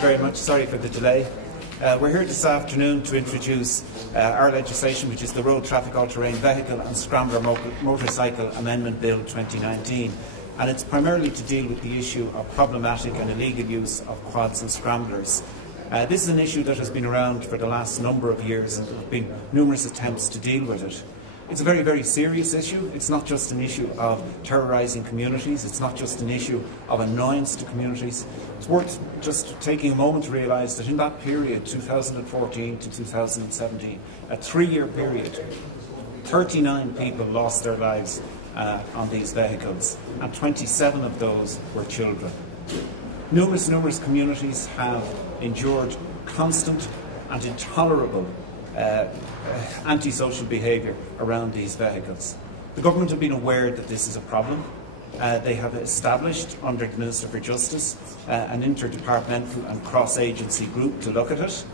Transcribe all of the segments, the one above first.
Very much. Sorry for the delay. We're here this afternoon to introduce our legislation, which is the Road Traffic All-Terrain Vehicle and Scrambler Motorcycle Amendment Bill 2019. And it's primarily to deal with the issue of problematic and illegal use of quads and scramblers. This is an issue that has been around for the last number of years, and there have been numerous attempts to deal with it. It's a very, very serious issue. It's not just an issue of terrorising communities. It's not just an issue of annoyance to communities. It's worth just taking a moment to realise that in that period, 2014 to 2017, a 3-year period, 39 people lost their lives on these vehicles, and 27 of those were children. Numerous communities have endured constant and intolerable antisocial behaviour around these vehicles. The government have been aware that this is a problem. They have established, under the Minister for Justice, an interdepartmental and cross-agency group to look at it.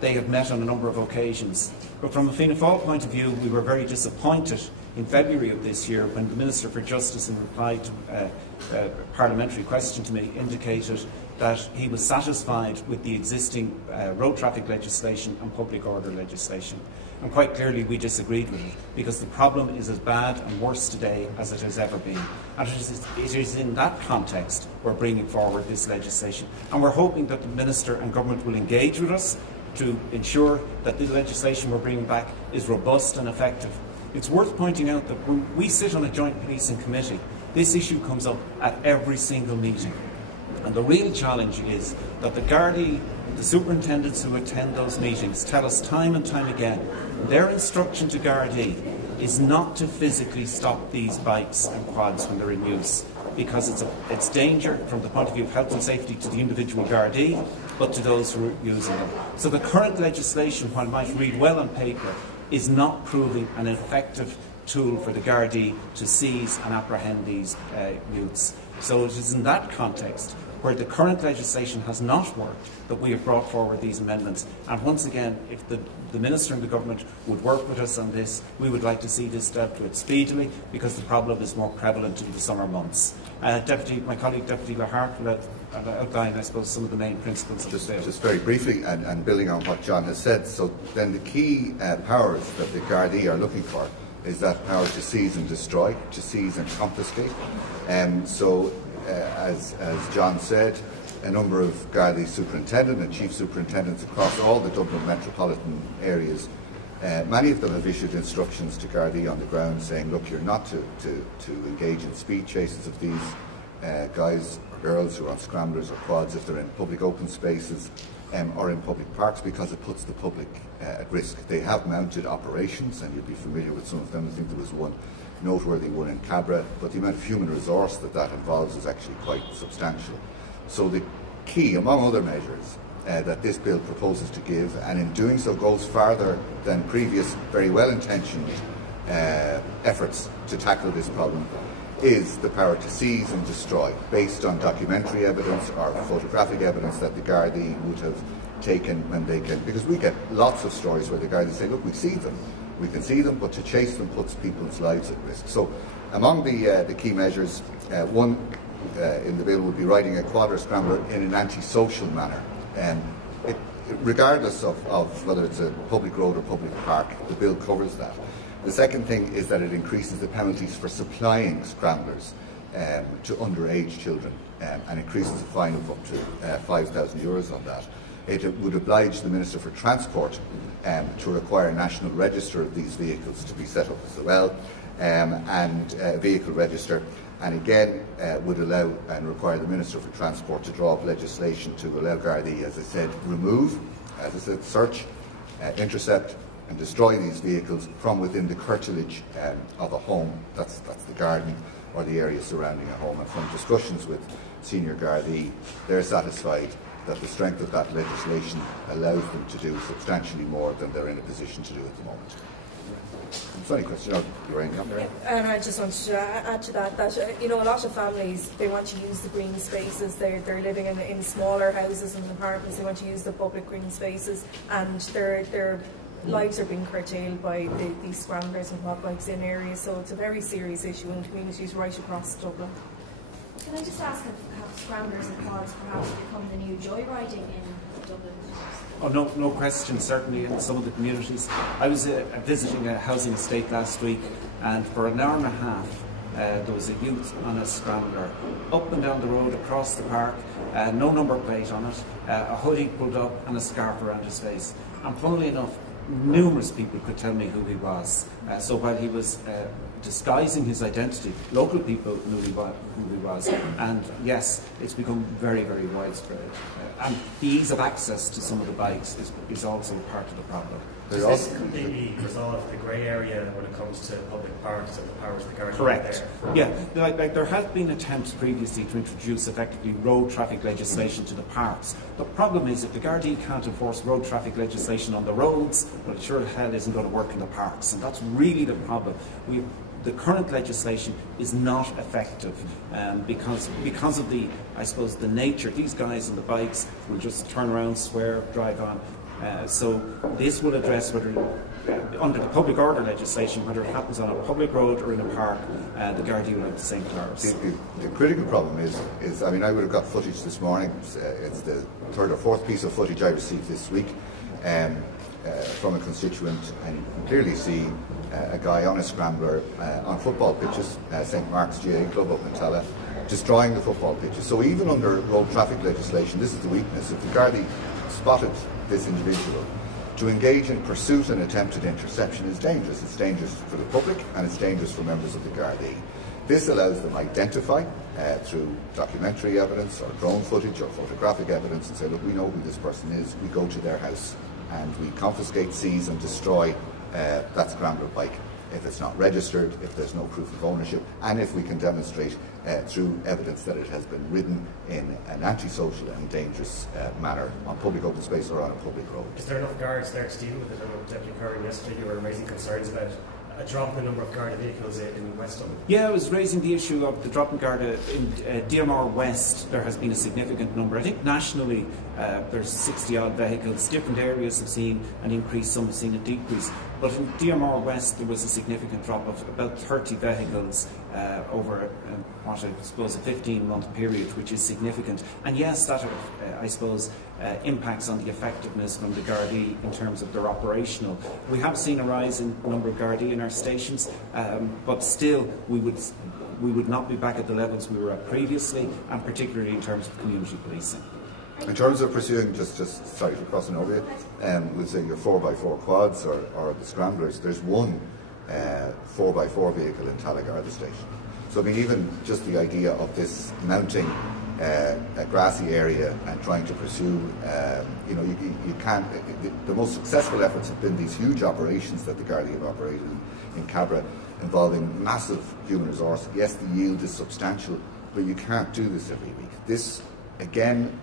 They have met on a number of occasions. But from a Fianna Fáil point of view, we were very disappointed in February of this year when the Minister for Justice, in reply to a parliamentary question to me, indicated that he was satisfied with the existing road traffic legislation and public order legislation. And quite clearly we disagreed with it, because the problem is as bad and worse today as it has ever been. And it is in that context we're bringing forward this legislation. And we're hoping that the Minister and Government will engage with us to ensure that the legislation we're bringing back is robust and effective. It's worth pointing out that when we sit on a joint policing committee, this issue comes up at every single meeting. And the real challenge is that the Gardaí, the superintendents who attend those meetings, tell us time and time again, their instruction to Gardaí is not to physically stop these bikes and quads when they're in use, because it's danger from the point of view of health and safety to the individual Gardaí, but to those who are using them. So the current legislation, while it might read well on paper, is not proving an effective tool for the Gardaí to seize and apprehend these youths. So it is in that context, where the current legislation has not worked, that we have brought forward these amendments. And once again, if the Minister and the Government would work with us on this, we would like to see this dealt with speedily, because the problem is more prevalent in the summer months. My colleague Deputy Lahart will outline, I suppose, some of the main principles of this bill. Just very briefly, and building on what John has said, so then the key powers that the Gardaí are looking for is that power to seize and destroy, to seize and confiscate. As John said, a number of Gardaí superintendents and chief superintendents across all the Dublin metropolitan areas, many of them have issued instructions to Gardaí on the ground saying, look, you're not to engage in speed chases of these guys or girls who are on scramblers or quads if they're in public open spaces or in public parks, because it puts the public at risk. They have mounted operations, and you'll be familiar with some of them. I think there was one noteworthy one in Cabra, but the amount of human resource that involves is actually quite substantial. So the key, among other measures, that this bill proposes to give, and in doing so goes farther than previous very well-intentioned efforts to tackle this problem, is the power to seize and destroy, based on documentary evidence or photographic evidence that the Gardaí would have taken when they can, because we get lots of stories where the Gardaí say, look, we can see them, but to chase them puts people's lives at risk. So among the key measures, one in the bill would be riding a quad or scrambler in an antisocial manner. Regardless of whether it's a public road or public park, the bill covers that. The second thing is that it increases the penalties for supplying scramblers to underage children, and increases the fine of up to €5,000 on that. It would oblige the Minister for Transport to require a national register of these vehicles to be set up as well, and a vehicle register, and again would allow and require the Minister for Transport to draw up legislation to allow Gardaí, as I said, remove, as I said, search, intercept and destroy these vehicles from within the curtilage of a home. That's the garden or the area surrounding a home. And from discussions with senior Gardaí, they're satisfied that the strength of that legislation allows them to do substantially more than they're in a position to do at the moment. Any question? And I just wanted to add to that you know, a lot of families, they want to use the green spaces. They're living in smaller houses and apartments. They want to use the public green spaces, and their lives are being curtailed by these scramblers and quad bikes in areas. So it's a very serious issue in communities right across Dublin. Can I just ask, have scramblers and quads perhaps become the new joyriding in Dublin? Oh, no question, certainly in some of the communities. I was visiting a housing estate last week, and for an hour and a half there was a youth on a scrambler up and down the road across the park, no number plate on it, a hoodie pulled up and a scarf around his face. And funnily enough, numerous people could tell me who he was. So while he was disguising his identity, local people knew who he was. And yes, it's become very, very widespread. And the ease of access to some of the bikes is also part of the problem. Does this completely resolve the grey area when it comes to public parks and the powers of the Gardaí? Correct. Yeah, like there have been attempts previously to introduce effectively road traffic legislation to the parks. The problem is if the Gardaí can't enforce road traffic legislation on the roads, well, it sure hell isn't going to work in the parks, and that's really the problem. The current legislation is not effective because of the, I suppose, the nature. These guys on the bikes will just turn around, swear, drive on. So this will address whether, under the public order legislation, whether it happens on a public road or in a park, the Gardaí will have the same powers. The critical problem is, I mean, I would have got footage this morning. It's the third or fourth piece of footage I received this week from a constituent, and you can clearly see a guy on a scrambler on football pitches, St Mark's GA Club up in Tala, destroying the football pitches. So even under road traffic legislation, this is the weakness. If the Gardaí spotted this individual, to engage in pursuit and attempted interception is dangerous. It's dangerous for the public and it's dangerous for members of the Gardaí. This allows them to identify through documentary evidence or drone footage or photographic evidence and say, look, we know who this person is. We go to their house and we confiscate, seize and destroy that scrambler bike if it's not registered, if there's no proof of ownership, and if we can demonstrate through evidence that it has been ridden in an antisocial and dangerous manner on public open space or on a public road. Is there enough guards there to deal with it? I know Deputy Curran yesterday you were raising concerns about a drop in the number of Garda vehicles in West Dublin. Yeah, I was raising the issue of the drop in Garda in DMR West. There has been a significant number. I think nationally there's 60 odd vehicles. Different areas have seen an increase, some have seen a decrease. But in DMR West there was a significant drop of about 30 vehicles over what I suppose a 15-month period, which is significant. And yes, that I suppose impacts on the effectiveness from the Gardaí in terms of their operational. We have seen a rise in the number of Gardaí in our stations, but still we would not be back at the levels we were at previously, and particularly in terms of community policing. In terms of pursuing, just sorry for crossing over you, we'll say your 4x4 quads or the scramblers, there's one 4x4 vehicle in Talagarda station. So I mean, even just the idea of this mounting a grassy area and trying to pursue, you know, you can't. The most successful efforts have been these huge operations that the Gardaí have operated in Cabra, involving massive human resource. Yes, the yield is substantial, but you can't do this every week. This, again,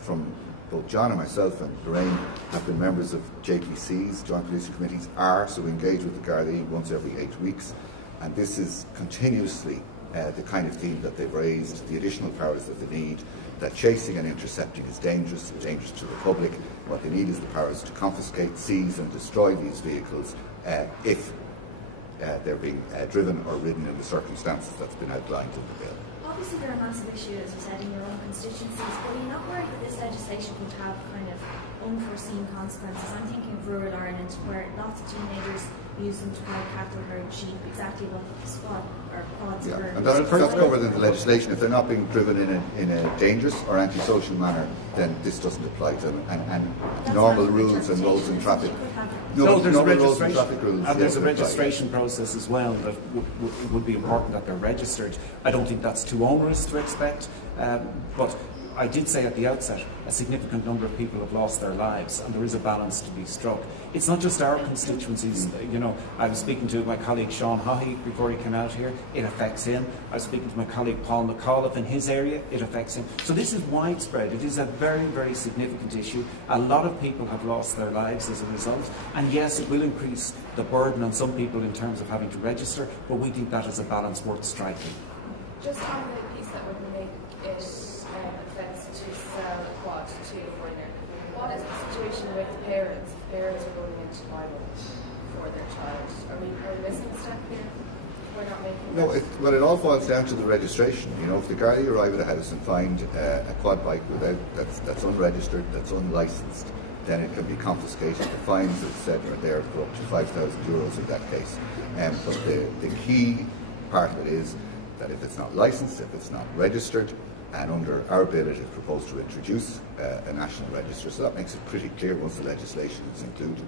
from both John and myself and Lorraine have been members of JPCs, Joint Policing Committees, so we engage with the Gardaí once every 8 weeks, and this is continuously the kind of theme that they've raised, the additional powers that they need, that chasing and intercepting is dangerous to the public. What they need is the powers to confiscate, seize and destroy these vehicles if they're being driven or ridden in the circumstances that's been outlined in the bill. Obviously they're a massive issue, as you said, in your own constituencies, but are you not worried that this legislation could have kind of unforeseen consequences? I'm thinking of rural Ireland, where lots of teenagers use them to ride cattle, herd sheep, exactly what the squad or quads yeah. were. And that's covered in the legislation. If they're not being driven in a dangerous or antisocial manner, then this doesn't apply to them. And normal rules and roads and traffic. No, there's a registration, rules, and there's a registration process as well that would be important that they're registered. I don't think that's too onerous to expect, but I did say at the outset, a significant number of people have lost their lives, and there is a balance to be struck. It's not just our constituencies. You know, I was speaking to my colleague Sean Haughey before he came out here. It affects him. I was speaking to my colleague Paul McAuliffe in his area. It affects him. So this is widespread. It is a very, very significant issue. A lot of people have lost their lives as a result, and yes, it will increase the burden on some people in terms of having to register, but we think that is a balance worth striking. Just on the piece that would make it offence to sell a quad to a foreigner, what is the situation with parents? If parents are going into Bible for their child, are we missing a step here? we're not making No, that? well, it all boils down to the registration. You know, if the Gardaí arrive at a house and find a quad bike that's unregistered, that's unlicensed, then it can be confiscated. The fines, as I said, are there for up to €5,000 in that case. But the key part of it is that if it's not licensed, if it's not registered, and under our bill it is proposed to introduce a national register, so that makes it pretty clear once the legislation is included.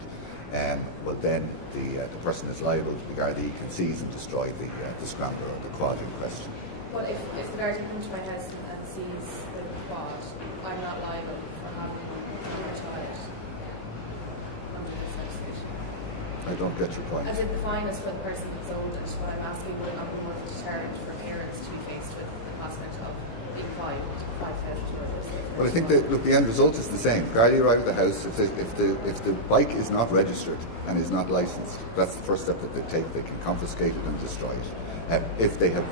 But then the person is liable, the Gardaí can seize and destroy the scrambler or the quad in question. But if the Gardaí come to my house and sees the quad, I'm not liable for having retired under this legislation. I don't get your point. As in the fine is for the person that sold it, but I'm asking would it not be more of a deterrent for parents to be faced with the prospect of being fined €5,000? Well, I think that, look, the end result is the same. Gardaí arrive at the house. If the bike is not registered and is not licensed, that's the first step that they take. They can confiscate it and destroy it. If they have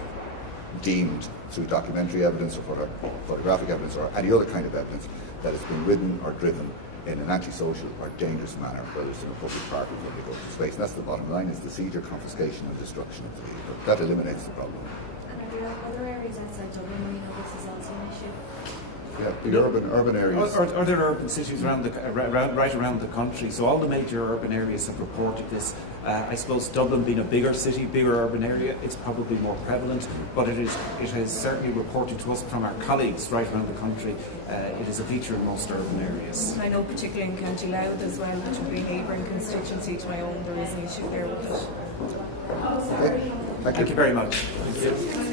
deemed through documentary evidence or photographic evidence or any other kind of evidence that it's been ridden or driven in an antisocial or dangerous manner, whether it's in a public park or when they go to space. And that's the bottom line, is the seizure, confiscation and destruction of the vehicle. That eliminates the problem. And are there other areas outside Dublin where you know this is also an issue? Yeah, the urban areas. Are there urban cities right around the country? So all the major urban areas have reported this. I suppose Dublin being a bigger city, bigger urban area, it's probably more prevalent, but it is certainly reported to us from our colleagues right around the country. It is a feature in most urban areas. I know particularly in County Louth as well, which would be a neighbouring constituency to my own, there is an issue there with it. Okay. Thank you. Thank you very much. Thank you.